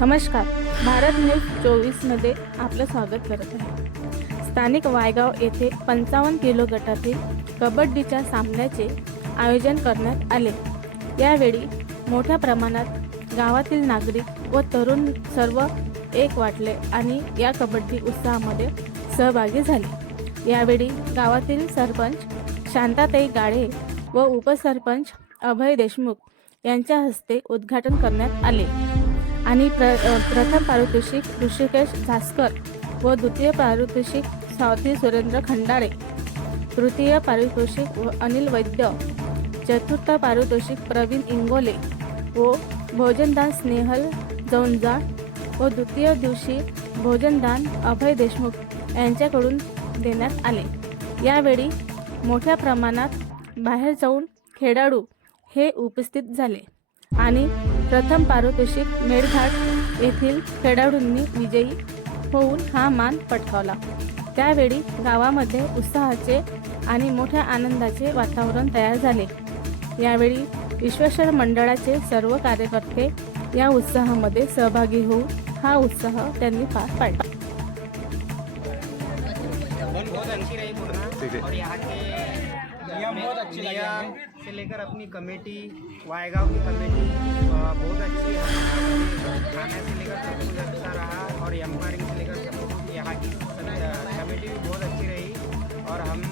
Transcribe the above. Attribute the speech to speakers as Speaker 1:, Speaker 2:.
Speaker 1: नमस्कार. भारत न्यूज चोवीसमध्ये आपलं स्वागत करत आहे. स्थानिक वायगाव येथे पंचावन्न किलो गटातील कबड्डीच्या सामन्याचे आयोजन करण्यात आले. यावेळी मोठ्या प्रमाणात गावातील नागरिक व तरुण सर्व एक वाटले आणि या कबड्डी उत्साहामध्ये सहभागी झाले. यावेळी गावातील सरपंच शांताताई गाळे व उपसरपंच अभय देशमुख यांच्या हस्ते उद्घाटन करण्यात आले. आणि प्र प्रथम पारितोषिक ऋषिकेश झास्कर व द्वितीय पारितोषिक सावधी सुरेंद्र खंडाळे तृतीय पारितोषिक व अनिल वैद्य चतुर्थ पारितोषिक प्रवीण इंगोले व भोजनदान स्नेहल जौंजा व द्वितीय दिवशी भोजनदान अभय देशमुख यांच्याकडून देण्यात आले. यावेळी मोठ्या प्रमाणात बाहेर जाऊन खेळाडू हे उपस्थित झाले. आणि प्रथम पारितोषिक मेळघाट येथील खेळाडूंनी विजयी होऊन हा मान पटकावला. त्यावेळी गावामध्ये उत्साहाचे आणि मोठ्या आनंदाचे वातावरण तयार झाले. यावेळी विश्वेश्वर मंडळाचे सर्व कार्यकर्ते या उत्साहामध्ये सहभागी होऊन हा उत्साह त्यांनी पार पाडला.
Speaker 2: ठीक है।
Speaker 3: नियम बहुत अच्छे नियम से लेकर अपनी कमेटी वायगांव की कमेटी बहुत अच्छी है। से लेकर सब कुछ अच्छा रहा और एम्पायरिंग से लेकर सब कुछ यहाँ की कमेटी भी बहुत अच्छी रही और हम